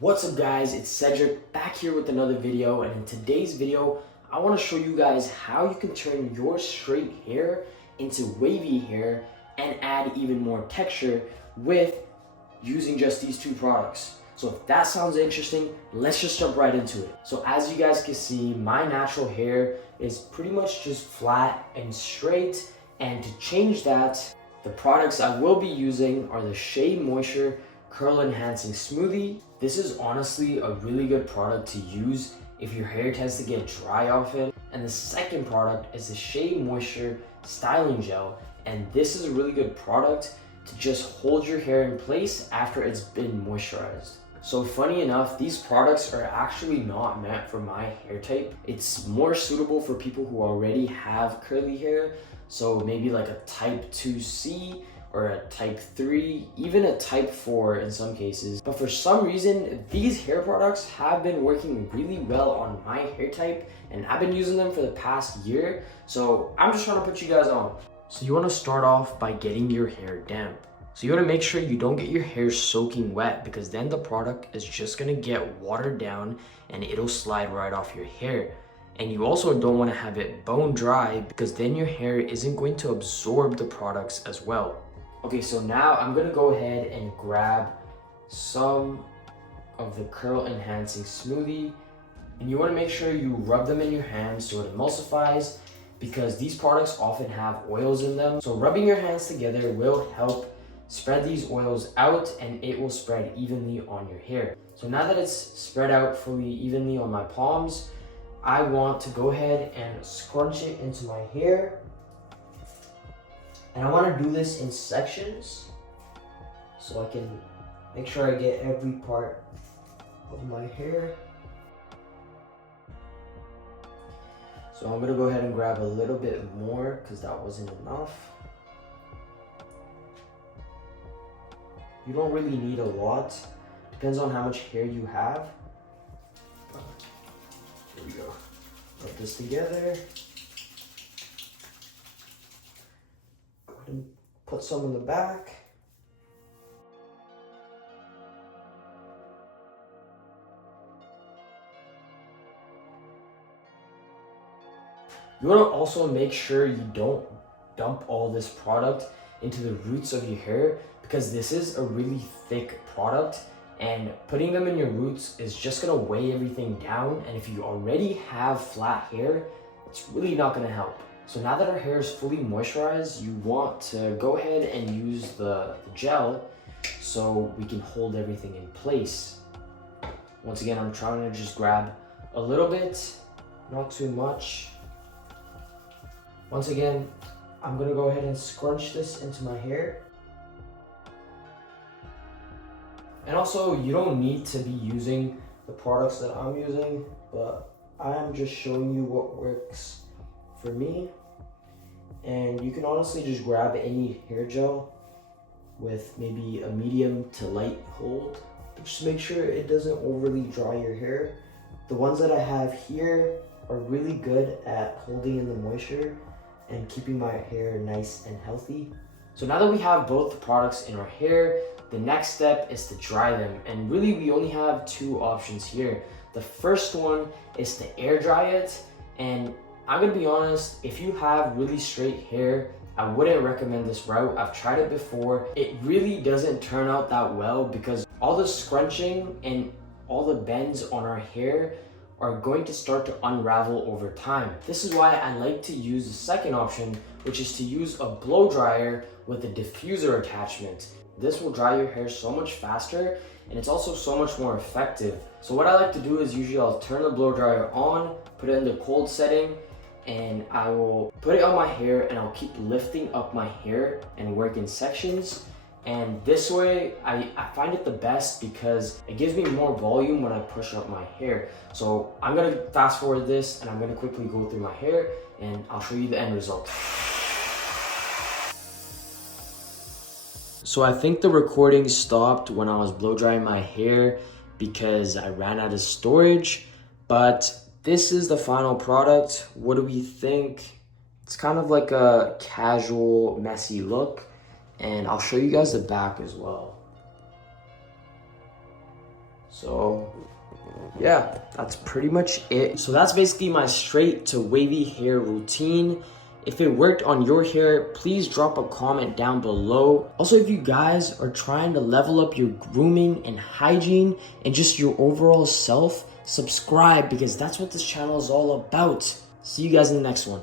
What's up guys, it's Cedric back here with another video, and in today's video I want to show you guys how you can turn your straight hair into wavy hair and add even more texture with using just these two products. So if that sounds interesting, let's just jump right into it. So as you guys can see, my natural hair is pretty much just flat and straight, and to change that, the products I will be using are the Shea Moisture Curl Enhancing Smoothie. This is honestly a really good product to use if your hair tends to get dry often. And the second product is the Shea Moisture Styling Gel, and this is a really good product to just hold your hair in place after it's been moisturized. So funny enough, these products are actually not meant for my hair type. It's more suitable for people who already have curly hair, so maybe like a type 2C or a type 3, even a type 4 in some cases. But for some reason, these hair products have been working really well on my hair type, and I've been using them for the past year, so I'm just trying to put you guys on. So you want to start off by getting your hair damp. So you want to make sure you don't get your hair soaking wet, because then the product is just going to get watered down and it'll slide right off your hair. And you also don't want to have it bone dry, because then your hair isn't going to absorb the products as well. Okay, so now I'm gonna go ahead and grab some of the curl enhancing smoothie, and you want to make sure you rub them in your hands so it emulsifies, because these products often have oils in them. So rubbing your hands together will help spread these oils out, and it will spread evenly on your hair. So now that it's spread out fully evenly on my palms, I want to go ahead and scrunch it into my hair. And I want to do this in sections so I can make sure I get every part of my hair. So I'm going to go ahead and grab a little bit more because that wasn't enough. You don't really need a lot. Depends on how much hair you have. Here we go. Put this together. And put some in the back. You want to also make sure you don't dump all this product into the roots of your hair, because this is a really thick product, and putting them in your roots is just going to weigh everything down, and if you already have flat hair, it's really not going to help. So now that our hair is fully moisturized, you want to go ahead and use the gel so we can hold everything in place. Once again, I'm trying to just grab a little bit, not too much. Once again, I'm gonna go ahead and scrunch this into my hair. And also, you don't need to be using the products that I'm using, but I'm just showing you what works for me. And you can honestly just grab any hair gel with maybe a medium to light hold. Just make sure it doesn't overly dry your hair. The ones that I have here are really good at holding in the moisture and keeping my hair nice and healthy. So now that we have both the products in our hair, the next step is to dry them. And really, we only have two options here. The first one is to air dry it, and I'm gonna be honest, if you have really straight hair, I wouldn't recommend this route. I've tried it before. It really doesn't turn out that well, because all the scrunching and all the bends on our hair are going to start to unravel over time. This is why I like to use the second option, which is to use a blow dryer with a diffuser attachment. This will dry your hair so much faster, and it's also so much more effective. So what I like to do is usually I'll turn the blow dryer on, put it in the cold setting, and I will put it on my hair, and I'll keep lifting up my hair and work in sections. And this way, I find it the best because it gives me more volume when I push up my hair. So I'm gonna fast forward this, and I'm gonna quickly go through my hair, and I'll show you the end result. So I think the recording stopped when I was blow drying my hair because I ran out of storage, but this is the final product. What do we think? It's kind of like a casual, messy look, and I'll show you guys the back as well. So yeah, that's pretty much it. So that's basically my straight to wavy hair routine. If it worked on your hair, please drop a comment down below. Also, if you guys are trying to level up your grooming and hygiene and just your overall self, subscribe, because that's what this channel is all about. See you guys in the next one.